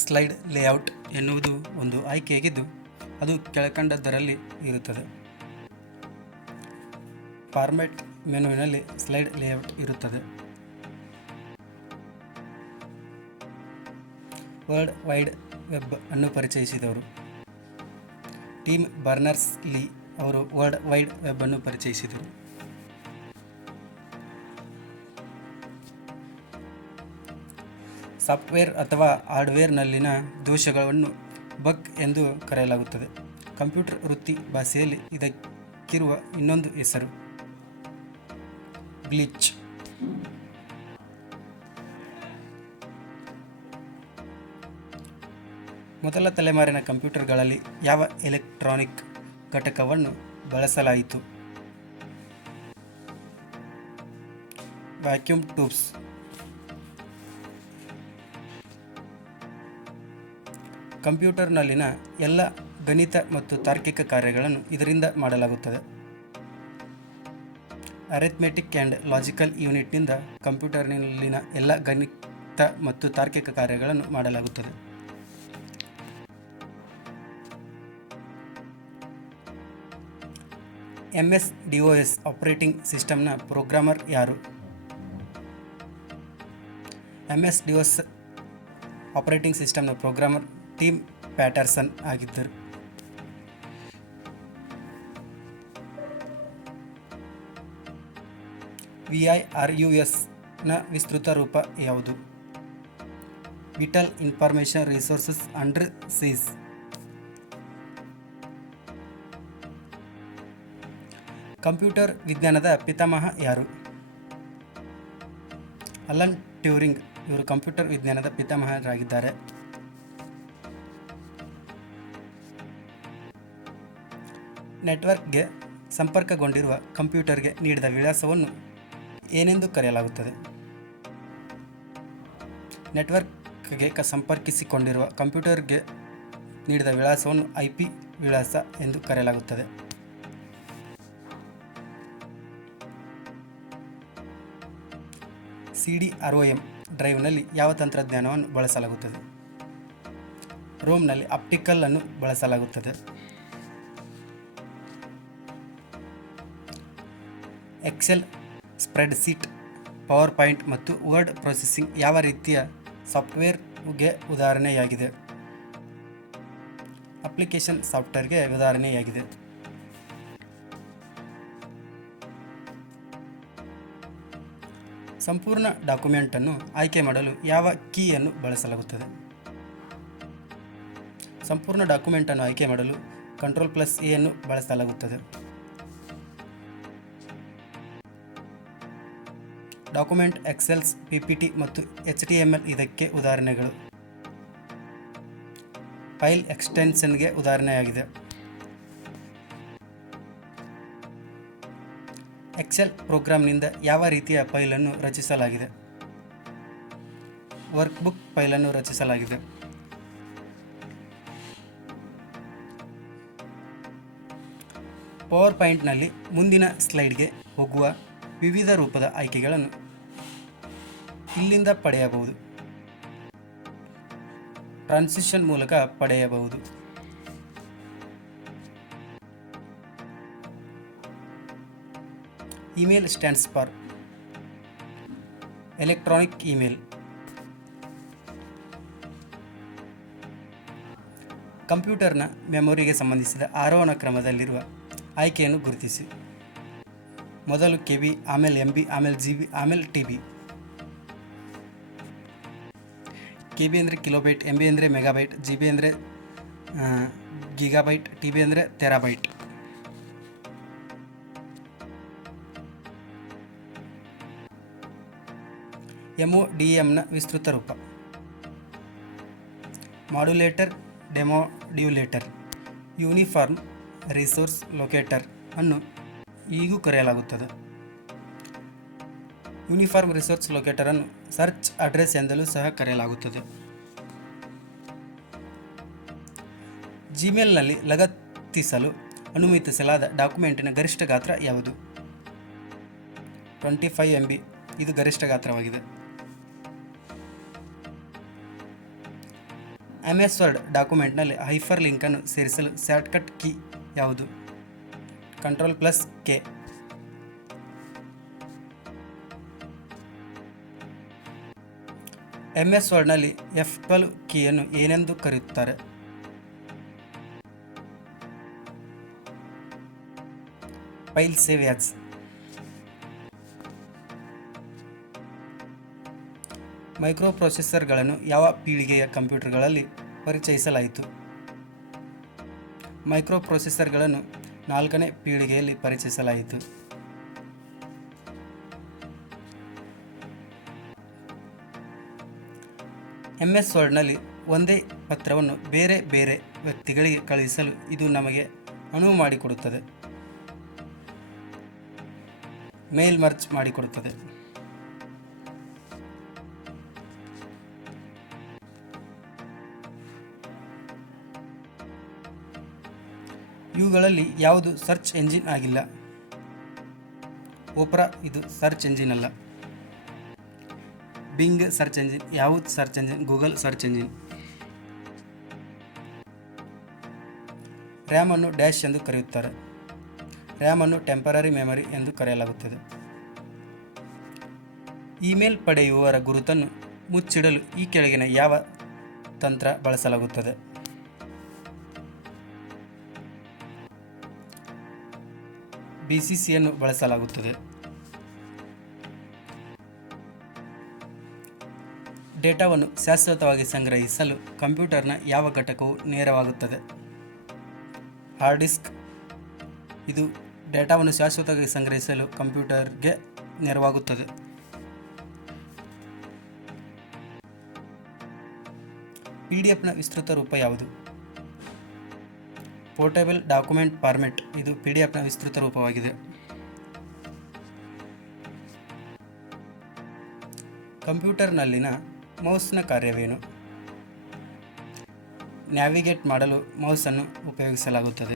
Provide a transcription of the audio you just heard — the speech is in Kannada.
ಸ್ಲೈಡ್ ಲೇಔಟ್ ಎನ್ನುವುದು ಒಂದು ಆಯ್ಕೆಯಾಗಿದ್ದು ಅದು ಕೆಳಕಂಡದ್ದರಲ್ಲಿ ಇರುತ್ತದೆ. ಫಾರ್ಮ್ಯಾಟ್ ಮೆನುವಿನಲ್ಲಿ ಸ್ಲೈಡ್ ಲೇಔಟ್ ಇರುತ್ತದೆ. ವರ್ಲ್ಡ್ ವೈಡ್ ವೆಬ್ ಅನ್ನು ಪರಿಚಯಿಸಿದವರು ಟಿಮ್ ಬರ್ನರ್ಸ್-ಲೀ ಅವರು ವರ್ಲ್ಡ್ ವೈಡ್ ವೆಬ್ ಅನ್ನು ಪರಿಚಯಿಸಿದರು. ಸಾಫ್ಟ್ವೇರ್ ಅಥವಾ ಹಾರ್ಡ್ವೇರ್ನಲ್ಲಿನ ದೋಷಗಳನ್ನು ಬಗ್ ಎಂದು ಕರೆಯಲಾಗುತ್ತದೆ. ಕಂಪ್ಯೂಟರ್ ವೃತ್ತಿ ಭಾಷೆಯಲ್ಲಿ ಇದಕ್ಕಿರುವ ಇನ್ನೊಂದು ಹೆಸರು ಗ್ಲಿಚ್. ಮೊದಲ ತಲೆಮಾರಿನ ಕಂಪ್ಯೂಟರ್ಗಳಲ್ಲಿ ಯಾವ ಎಲೆಕ್ಟ್ರಾನಿಕ್ ಘಟಕವನ್ನು ಬಳಸಲಾಯಿತು? Vacuum tubes. ಕಂಪ್ಯೂಟರ್ನಲ್ಲಿನ ಎಲ್ಲ ಗಣಿತ ಮತ್ತು ತಾರ್ಕಿಕ ಕಾರ್ಯಗಳನ್ನು ಇದರಿಂದ ಮಾಡಲಾಗುತ್ತದೆ. ಅರಿಥ್ಮೆಟಿಕ್ ಆ್ಯಂಡ್ ಲಾಜಿಕಲ್ ಯೂನಿಟ್ನಿಂದ ಕಂಪ್ಯೂಟರ್ನಲ್ಲಿನ ಎಲ್ಲ ಗಣಿತ ಮತ್ತು ತಾರ್ಕಿಕ ಕಾರ್ಯಗಳನ್ನು ಮಾಡಲಾಗುತ್ತದೆ. MS-DOS ಆಪರೇಟಿಂಗ್ ಸಿಸ್ಟಮ್ನ ಪ್ರೋಗ್ರಾಮರ್ ಯಾರು? MS-DOS ಆಪರೇಟಿಂಗ್ ಸಿಸ್ಟಮ್ನ ಪ್ರೋಗ್ರಾಮರ್ ಟಿಮ್ ಪ್ಯಾಟರ್ಸನ್ ಆಗಿದ್ದರು. VIRUSನ ವಿಸ್ತೃತ ರೂಪ ಯಾವುದು? Vital information resources under siege. Computer ವಿಜ್ಞಾನದ ಪಿತಾಮಹ ಯಾರು? ಅಲನ್ ಟ್ಯೂರಿಂಗ್ ಇವರು ಕಂಪ್ಯೂಟರ್ ವಿಜ್ಞಾನದ ಪಿತಾಮಹರಾಗಿದ್ದಾರೆ. ನೆಟ್ವರ್ಕ್ಗೆ ಸಂಪರ್ಕಗೊಂಡಿರುವ ಕಂಪ್ಯೂಟರ್ಗೆ ನೀಡಿದ ವಿಳಾಸವನ್ನು ಏನೆಂದು ಕರೆಯಲಾಗುತ್ತದೆ? ನೆಟ್ವರ್ಕ್ಗೆ ಸಂಪರ್ಕಿಸಿಕೊಂಡಿರುವ ಕಂಪ್ಯೂಟರ್ಗೆ ನೀಡಿದ ವಿಳಾಸವನ್ನು IP ವಿಳಾಸ ಎಂದು ಕರೆಯಲಾಗುತ್ತದೆ. CD-ROM ಡ್ರೈವ್ನಲ್ಲಿ ಯಾವ ತಂತ್ರಜ್ಞಾನವನ್ನು ಬಳಸಲಾಗುತ್ತದೆ? ರೋಮ್ನಲ್ಲಿ ಆಪ್ಟಿಕಲ್ ಅನ್ನು ಬಳಸಲಾಗುತ್ತದೆ. ಎಕ್ಸೆಲ್, ಸ್ಪ್ರೆಡ್ಶೀಟ್, ಪವರ್ ಪಾಯಿಂಟ್ ಮತ್ತು ವರ್ಡ್ ಪ್ರೊಸೆಸಿಂಗ್ ಯಾವ ರೀತಿಯ ಸಾಫ್ಟ್ವೇರ್ಗೆ ಉದಾಹರಣೆಯಾಗಿದೆ? ಅಪ್ಲಿಕೇಶನ್ ಸಾಫ್ಟ್ವೇರ್ಗೆ ಉದಾಹರಣೆಯಾಗಿದೆ. ಸಂಪೂರ್ಣ ಡಾಕ್ಯುಮೆಂಟನ್ನು ಆಯ್ಕೆ ಮಾಡಲು ಯಾವ ಕೀಯನ್ನು ಬಳಸಲಾಗುತ್ತದೆ? ಸಂಪೂರ್ಣ ಡಾಕ್ಯುಮೆಂಟನ್ನು ಆಯ್ಕೆ ಮಾಡಲು Ctrl+A ಅನ್ನು ಬಳಸಲಾಗುತ್ತದೆ. ಡಾಕ್ಯುಮೆಂಟ್, ಎಕ್ಸೆಲ್ಸ್, PPT ಮತ್ತು HTML ಇದಕ್ಕೆ ಉದಾಹರಣೆಗಳು. ಫೈಲ್ ಎಕ್ಸ್ಟೆನ್ಷನ್ಗೆ ಉದಾಹರಣೆಯಾಗಿದೆ. ಎಕ್ಸೆಲ್ ಪ್ರೋಗ್ರಾಂನಿಂದ ಯಾವ ರೀತಿಯ ಫೈಲನ್ನು ರಚಿಸಲಾಗಿದೆ? ವರ್ಕ್ಬುಕ್ ಫೈಲನ್ನು ರಚಿಸಲಾಗಿದೆ. ಪವರ್ ಪಾಯಿಂಟ್ನಲ್ಲಿ ಮುಂದಿನ ಸ್ಲೈಡ್ಗೆ ಹೋಗುವ ವಿವಿಧ ರೂಪದ ಆಯ್ಕೆಗಳನ್ನು ಇಲ್ಲಿಂದ ಪಡೆಯಬಹುದು. ಟ್ರಾನ್ಸಿಷನ್ ಮೂಲಕ ಪಡೆಯಬಹುದು. Email stands for electronic email. ಕಂಪ್ಯೂಟರ್ನ ಮೆಮೊರಿಗೆ ಸಂಬಂಧಿಸಿದ ಆರೋಹಣ ಕ್ರಮದಲ್ಲಿರುವ ಆಯ್ಕೆಯನ್ನು ಗುರುತಿಸಿ. ಮೊದಲು KB, ಆಮೇಲೆ MB, ಆಮೇಲೆ GB, ಆಮೇಲೆ TB. KB ಅಂದರೆ ಕಿಲೋಬೈಟ್, MB ಅಂದರೆ ಮೆಗಾಬೈಟ್, GB ಅಂದರೆ ಗೀಗಾಬೈಟ್, TB ಅಂದರೆ ಟೆರಾಬೈಟ್. MODMನ ವಿಸ್ತೃತ ರೂಪ modulator demodulator. Uniform resource locator ಅನ್ನು ಹೀಗೂ ಕರೆಯಲಾಗುತ್ತದೆ. ಯೂನಿಫಾರ್ಮ್ ರಿಸೋರ್ಸ್ ಲೊಕೇಟರ್ ಅನ್ನು ಸರ್ಚ್ ಅಡ್ರೆಸ್ ಎಂದಲೂ ಸಹ ಕರೆಯಲಾಗುತ್ತದೆ. ಜಿಮೇಲ್ನಲ್ಲಿ ಲಗತ್ತಿಸಲು ಅನುಮತಿಸಲಾದ ಡಾಕ್ಯುಮೆಂಟಿನ ಗರಿಷ್ಠ ಗಾತ್ರ ಯಾವುದು? 25 MB ಇದು ಗರಿಷ್ಠ ಗಾತ್ರವಾಗಿದೆ. MS ವರ್ಡ್ ಡಾಕ್ಯುಮೆಂಟ್ನಲ್ಲಿ ಹೈಪರ್ ಲಿಂಕನ್ನು ಸೇರಿಸಲು ಶಾರ್ಟ್ಕಟ್ ಕೀ ಯಾವುದು? Ctrl+K. MS ವರ್ಡ್ನಲ್ಲಿ F12 ಕೀಯನ್ನು ಏನೆಂದು ಕರೆಯುತ್ತಾರೆ? File save as. ಮೈಕ್ರೋಪ್ರೊಸೆಸರ್ಗಳನ್ನು ಯಾವ ಪೀಳಿಗೆಯ ಕಂಪ್ಯೂಟರ್ಗಳಲ್ಲಿ ಪರಿಚಯಿಸಲಾಯಿತು? ಮೈಕ್ರೋಪ್ರೊಸೆಸರ್ಗಳನ್ನು 4ನೇ ಪೀಳಿಗೆಯಲ್ಲಿ ಪರಿಚಯಿಸಲಾಯಿತು. MS ವರ್ಡ್ನಲ್ಲಿ ಒಂದೇ ಪತ್ರವನ್ನು ಬೇರೆ ಬೇರೆ ವ್ಯಕ್ತಿಗಳಿಗೆ ಕಳುಹಿಸಲು ಇದು ನಮಗೆ ಅನುವು ಮಾಡಿಕೊಡುತ್ತದೆ. ಮೇಲ್ ಮರ್ಜ್ ಮಾಡಿಕೊಡುತ್ತದೆ. ಇವುಗಳಲ್ಲಿ ಯಾವುದು ಸರ್ಚ್ ಎಂಜಿನ್ ಆಗಿಲ್ಲ? ಓಪರಾ ಇದು ಸರ್ಚ್ ಎಂಜಿನ್ ಅಲ್ಲ. ಬಿಂಗ್ ಸರ್ಚ್ ಎಂಜಿನ್ ಯಾವುದು search engine? Google search engine. RAM ಅನ್ನು ಡ್ಯಾಶ್ ಎಂದು ಕರೆಯುತ್ತಾರೆ. ರ್ಯಾಮ್ ಅನ್ನು ಟೆಂಪರರಿ ಮೆಮರಿ ಎಂದು ಕರೆಯಲಾಗುತ್ತದೆ. ಇಮೇಲ್ ಪಡೆಯುವವರ ಗುರುತನ್ನು ಮುಚ್ಚಿಡಲು ಈ ಕೆಳಗಿನ ಯಾವ ತಂತ್ರ ಬಳಸಲಾಗುತ್ತದೆ? BCCಯನ್ನು ಬಳಸಲಾಗುತ್ತದೆ. ಡೇಟಾವನ್ನು ಶಾಶ್ವತವಾಗಿ ಸಂಗ್ರಹಿಸಲು ಕಂಪ್ಯೂಟರ್ನ ಯಾವ ಘಟಕವು ನೇರವಾಗುತ್ತದೆ? Hard disk. ಇದು ಡೇಟಾವನ್ನು ಶಾಶ್ವತವಾಗಿ ಸಂಗ್ರಹಿಸಲು ಕಂಪ್ಯೂಟರ್ಗೆ ನೆರವಾಗುತ್ತದೆ. PDFನ ವಿಸ್ತೃತ ರೂಪ ಯಾವುದು? Portable document format. ಇದು PDFನ ವಿಸ್ತೃತ ರೂಪವಾಗಿದೆ. ಕಂಪ್ಯೂಟರ್ನಲ್ಲಿನ ಮೌಸ್ನ ಕಾರ್ಯವೇನು? ನ್ಯಾವಿಗೇಟ್ ಮಾಡಲು ಮೌಸನ್ನು ಉಪಯೋಗಿಸಲಾಗುತ್ತದೆ.